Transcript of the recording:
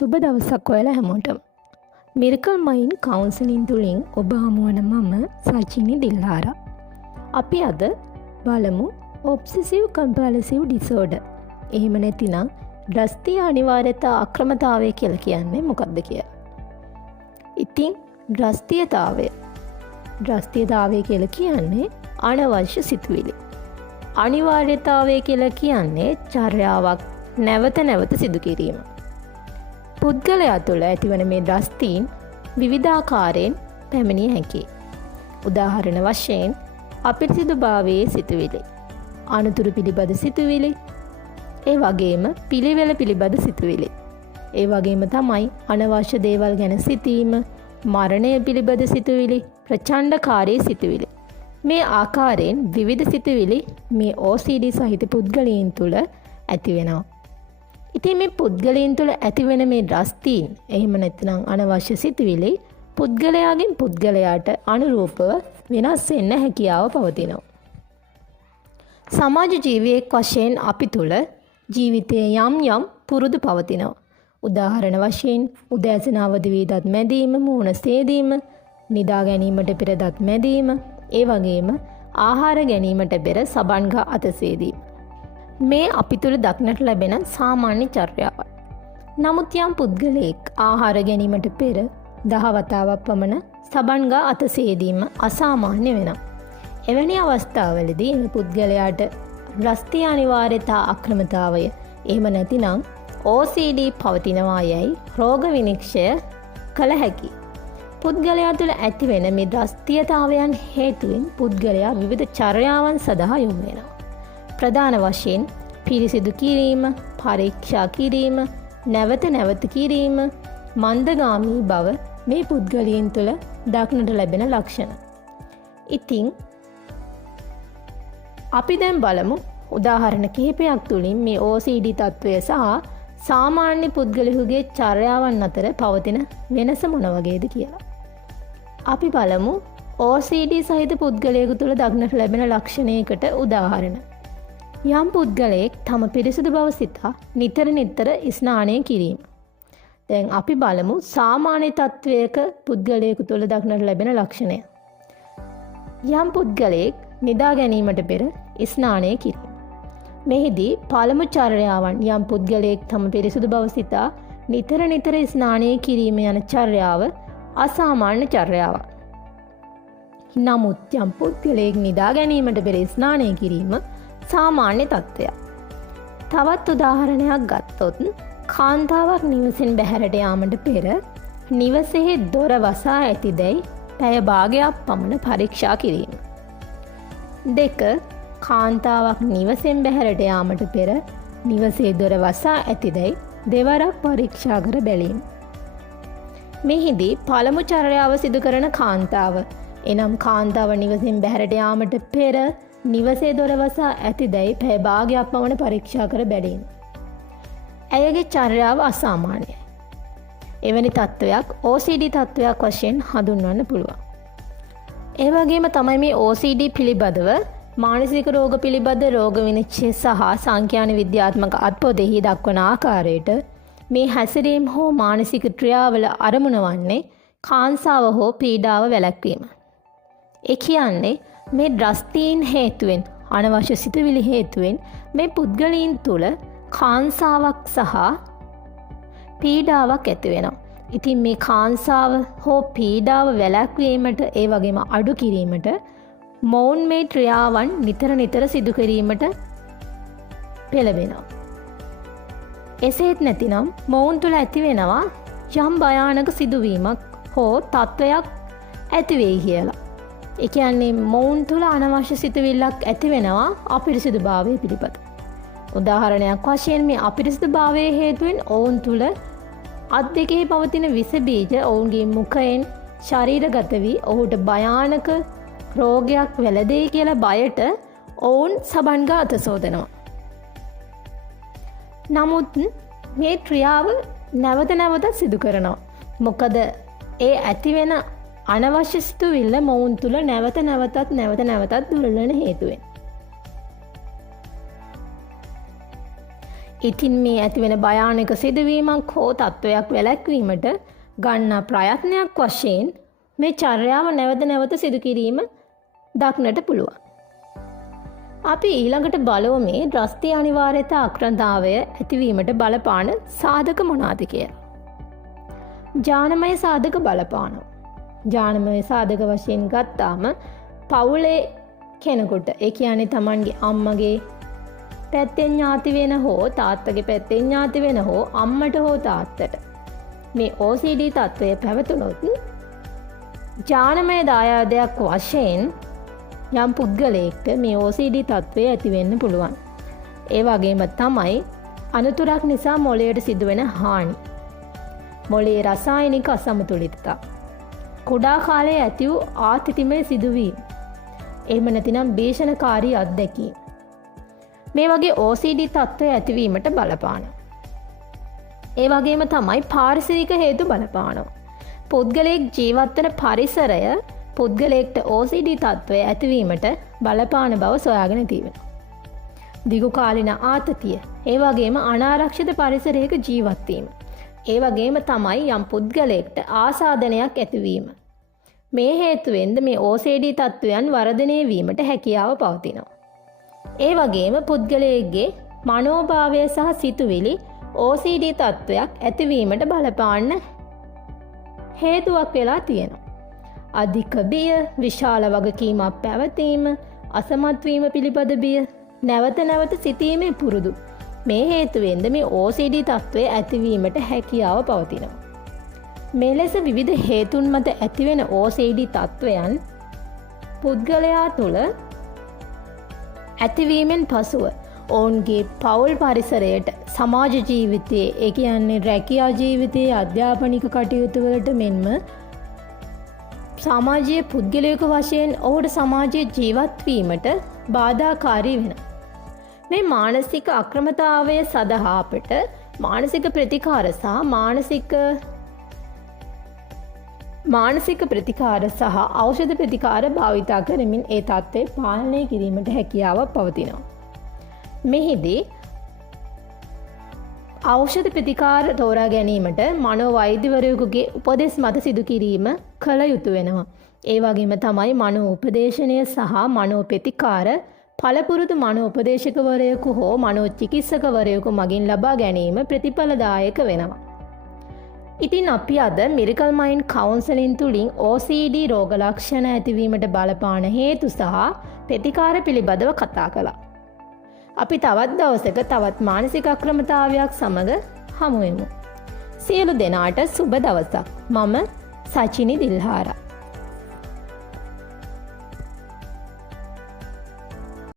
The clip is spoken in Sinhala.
සුබ දවසක් ඔයාලා හැමෝටම. මිරකල් මයින්ඩ් කවුන්සලින් තුලින් ඔබ හමුවන මම සචිනි දිල්හාරා. අපි අද බලමු ඔබ්සෙසිව් කම්පල්සිව් ඩිසෝඩර්. එහෙම නැතිනම් දෘෂ්ටි අනිවාර්යතා අක්‍රමතාවය කියලා කියන්නේ මොකක්ද කියලා. ඉතින් දෘෂ්ටියතාවය කියලා කියන්නේ අනවශ්‍ය සිතුවිලි. අනිවාර්යතාවය කියලා කියන්නේ චර්යාවක් නැවත නැවත සිදු කිරීම. පුද්ගලයා තුළ ඇතිවන මේ දෘෂ්ටීන් විවිධාකාරයෙන් පැමිණිය හැකියි. උදාහරණ වශයෙන් අපිරිසිදුභාවයේ සිතුවිලි, අනතුරු පිළිබඳ සිතුවිලි, ඒ වගේම පිළිවෙල පිළිබඳ සිතුවිලි. ඒ වගේම තමයි අනවශ්‍ය දේවල් ගැන සිතීම, මරණය පිළිබඳ සිතුවිලි, ප්‍රචණ්ඩකාරී සිතුවිලි. මේ ආකාරයෙන් විවිධ සිතුවිලි මේ OCD සහිත පුද්ගලයන් තුළ ඇතිවෙනවා. ඉතින් මේ පුද්ගලයන් තුළ ඇතිවෙන මේ දෘෂ්ටීන් එහෙම නැත්නම් අනවශ්‍ය සිතුවිලි පුද්ගලයාගෙන් පුද්ගලයාට අනුරූපව වෙනස් වෙන්න හැකියාව පවතිනවා. සමාජ ජීවියෙක් වශයෙන් අපි තුළ ජීවිතයේ යම් පුරුදු පවතිනවා. උදාහරණ වශයෙන් උදෑසන අවදි වී දත් මැදීම, මූණ සේදීම, නිදා ගැනීමට පෙර දත් මැදීම, ඒ වගේම ආහාර ගැනීමට පෙර සබන් ගහ අත සේදීම. මේ අපි තුළ දක්නට ලැබෙන සාමාන්‍ය චර්යාවයි. නමුත් යම් පුද්ගලයෙක් ආහාර ගැනීමට පෙර 10 වතාවක් පමණ සබන් ගහ අත සේදීම අසාමාන්‍ය වෙනවා. එවැනි අවස්ථාවලදී මේ පුද්ගලයාට දෘෂ්ටි අනිවාර්යතා අක්‍රමතාවය එහෙම නැතිනම් OCD පවතිනවා යයි රෝග විනිශ්චය කළ හැකියි. පුද්ගලයා තුළ ඇතිවෙන මේ දෘෂ්ටියතාවයන් හේතුවෙන් පුද්ගලයා විවිධ චර්යාවන් සඳහා යොමු වෙනවා. ප්‍රධාන වශයෙන් පිරිසිදු කිරීම, පරීක්ෂා කිරීම, නැවත නැවත කිරීම, මන්දගාමී බව මේ පුද්ගලයන් තුළ දක්නට ලැබෙන ලක්ෂණ. ඉතින් අපි දැන් බලමු උදාහරණ කිහිපයක් තුළින් මේ OCD තත්ත්වය සහ සාමාන්‍ය පුද්ගලයෙකුගේ චර්යාවන් අතර පවතින වෙනස මොන වගේද කියලා. අපි බලමු OCD සහිත පුද්ගලයෙකු තුළ දක්නට ලැබෙන ලක්ෂණයකට උදාහරණ. යම් පුද්ගලයෙක් තම පිරිසිදු බව සිතා නිතර ස්නානය කිරීම. දැන් අපි බලමු සාමාන්‍ය තත්ත්වයක පුද්ගලයෙකු තුළ දක්නට ලැබෙන ලක්ෂණය. යම් පුද්ගලයෙක් නිදා ගැනීමට පෙර ස්නානය කිරීම. මෙහිදී පළමු චර්යාවන් යම් පුද්ගලයෙක් තම පිරිසිදු බව සිතා නිතර ස්නානය කිරීම යන චර්යාව අසාමාන්‍ය චර්යාවක්. නමුත් යම් පුද්ගලයෙක් නිදා ගැනීමට පෙර ස්නානය කිරීම සාමාන්‍ය තත්ත්වයක්. තවත් උදාහරණයක් ගත්තොත් කාන්තාවක් නිවසින් බැහැරට යාමට පෙර නිවසෙහි දොර වසා ඇතිදැයි පැය භාගයක් පමණ පරීක්ෂා කිරීම. 2. කාන්තාවක් නිවසෙන් බැහැරට යාමට පෙර නිවසේ දොර වසා ඇතිදැයි දෙවරක් පරීක්ෂා කර බැලීම. මෙහිදී පළමු චර්යාව සිදු කරන කාන්තාව එනම් කාන්තාව නිවසින් බැහැරට යාමට පෙර නිවසේ දොර වසා ඇතිදැයි පැය භාගයක් පමණ පරීක්ෂා කර බැලීම. ඇයගේ චර්යාව අසාමාන්‍යයි. එවැනි තත්ත්වයක් OCD තත්ත්වයක් වශයෙන් හඳුන්වන්න පුළුවන්. ඒ වගේම තමයි මේ OCD පිළිබඳව මානසික රෝග පිළිබඳ රෝග විනිශ්චය සහ සංඛ්‍යාන විද්‍යාත්මක අත්පොතෙහි දක්වන ආකාරයට මේ හැසිරීම හෝ මානසික ක්‍රියාවල අරමුණ වන්නේ කාංසාව හෝ පීඩාව වැළැක්වීම. ඒ කියන්නේ මේ දෘෂ්ටීන් හේතුවෙන් අනවශ්‍ය සිතුවිලි හේතුවෙන් මේ පුද්ගලයන් තුළ කාංසාවක් සහ පීඩාවක් ඇති වෙනවා. ඉතින් මේ කාංසාව හෝ පීඩාව වැළැක්වීමට ඒ වගේම අඩු කිරීමට මොවුන් මේ ක්‍රියාවන් නිතර සිදු කිරීමට පෙළඹෙනවා. එසේත් නැතිනම් මොවුන් තුළ ඇති වෙනවා යම් භයානක සිදුවීමක් හෝ තත්ත්වයක් ඇති වෙයි කියලා. ඒ කියන්නේ මොවුන් තුළ අනවශ්‍ය සිතුවිල්ලක් ඇති වෙනවා අපිරිසිදුභාවය පිළිබඳ. උදාහරණයක් වශයෙන් මේ අපිරිසිදුභාවයේ හේතුවෙන් ඔවුන් තුළ අත් දෙකේ පවතින විස බීජ ඔවුන්ගේ මුඛයෙන් ශරීරගත වී ඔහුට භයානක රෝගයක් වැළදෙයි කියලා බයට ඔවුන් සබන් ගහ අත සෝදනවා. නමුත් මේ ක්‍රියාව නැවත සිදු කරනවා. මොකද ඒ ඇතිවෙන අනවශ්‍ය සිතුවිල්ල මොවුන් තුළ නැවතත් දුර්වල වෙන හේතුවෙන්. ඉතින් මේ ඇතිවෙන භයානක සිදුවීමක් හෝ තත්ත්වයක් වැළැක්වීමට ගන්නා ප්‍රයත්නයක් වශයෙන් මේ චර්යාව නැවත නැවත සිදු කිරීම දක්නට පුළුවන්. අපි ඊළඟට බලමු මේ දෘෂ්ටි අනිවාර්යතා අක්‍රතාවය ඇතිවීමට බලපාන සාධක මොනවාද කියලා. ඥානමය සාධක බලපානවා. ඥානමය සාධක වශයෙන් ගත්තාම පවුලේ කෙනෙකුට ඒ කියන්නේ Tamanගේ අම්මගේ පැත්තෙන් ඥාති වෙන හෝ තාත්තගේ පැත්තෙන් ඥාති වෙන හෝ අම්මට හෝ තාත්තට මේ OCD තත්ත්වය පැවතුනොත් ඥානමය දායාදයක් වශයෙන් යම් පුද්ගලයෙක්ට මේ OCD තත්ත්වය ඇති වෙන්න පුළුවන්. ඒ වගේම තමයි අනතුරක් නිසා මොළයට සිදුවෙන හානි. මොළයේ රසායනික අසමතුලිතතා. කුඩා කාලයේ ඇති වූ ආතතිමය සිදුවීම්. එහෙම නැතිනම් භීෂණකාරී අත්දැකීම්. මේ වගේ OCD තත්ත්වය ඇතිවීමට බලපානවා. ඒ වගේම තමයි පාරිසරික හේතු බලපානවා. පුද්ගලයෙක් ජීවත් වන පරිසරය පුද්ගලයෙක්ට OCD තත්ත්වය ඇතිවීමට බලපාන බව සොයාගෙන තියෙනවා. දිගු කාලින ආතතිය, ඒ වගේම අනාරක්ෂිත පරිසරයක ජීවත් වීම. ඒ වගේම තමයි යම් පුද්ගලයෙක්ට ආසාදනයක් ඇතිවීම. මේ හේතුවෙන්ද මේ OCD තත්ත්වයන් වර්ධනය වීමට හැකියාව පවතිනවා. ඒ වගේම පුද්ගලයෙක්ගේ මනෝභාවය සහ සිතුවිලි OCD තත්ත්වයක් ඇතිවීමට බලපාන්න හේතුවක් වෙලා තියෙනවා. අධික බිය, විශාල වගකීමක් පැවතීම, අසමත් වීම පිළිබඳ බිය, නැවත නැවත සිතීමේ පුරුදු. මේ හේතුවෙන්ද මේ OCD තත්ත්වය ඇතිවීමට හැකියාව පවතිනවා. මෙලෙස විවිධ හේතුන් මත ඇතිවෙන OCD තත්ත්වයන් පුද්ගලයා තුළ ඇතිවීමෙන් පසුව ඔවුන්ගේ පවුල් පරිසරයට, සමාජ ජීවිතයේ, ඒ කියන්නේ රැකියා ජීවිතයේ, අධ්‍යාපනික කටයුතු වලට මෙන්ම සමාජීය පුද්ගලයෙකු වශයෙන් ඔහුට සමාජයේ ජීවත් වීමට බාධාකාරී වෙනවා. මේ මානසික අක්‍රමතාවය සඳහා අපට මානසික ප්‍රතිකාර සහ මානසික ප්‍රතිකාර සහ ඖෂධ ප්‍රතිකාර භාවිතා කරමින් ඒ තත්ත්වය පාලනය කිරීමට හැකියාවක් පවතිනවා. මෙහිදී ඖෂධ ප්‍රතිකාර තෝරා ගැනීමට මනෝවෛද්‍යවරයෙකුගේ උපදෙස් මත සිදු කිරීම කළ යුතු වෙනවා. ඒ වගේම තමයි මනෝ උපදේශනය සහ මනෝ ප්‍රතිකාර පළපුරුදු මනෝ උපදේශකවරයෙකු හෝ මනෝ චිකිත්සකවරයෙකු මගින් ලබා ගැනීම ප්‍රතිඵලදායක වෙනවා. ඉතින් අපි අද මිරකල් මයින්ඩ් කවුන්සලින් තුලින් OCD රෝග ලක්ෂණ ඇතිවීමට බලපාන හේතු සහ ප්‍රතිකාර පිළිබඳව කතා කළා. අපි තවත් දවසක තවත් මානසික අක්‍රමතාවයක් සමග හමු වෙමු. සියලු දෙනාට සුබ දවසක්. මම සචිනි දිල්හාරා.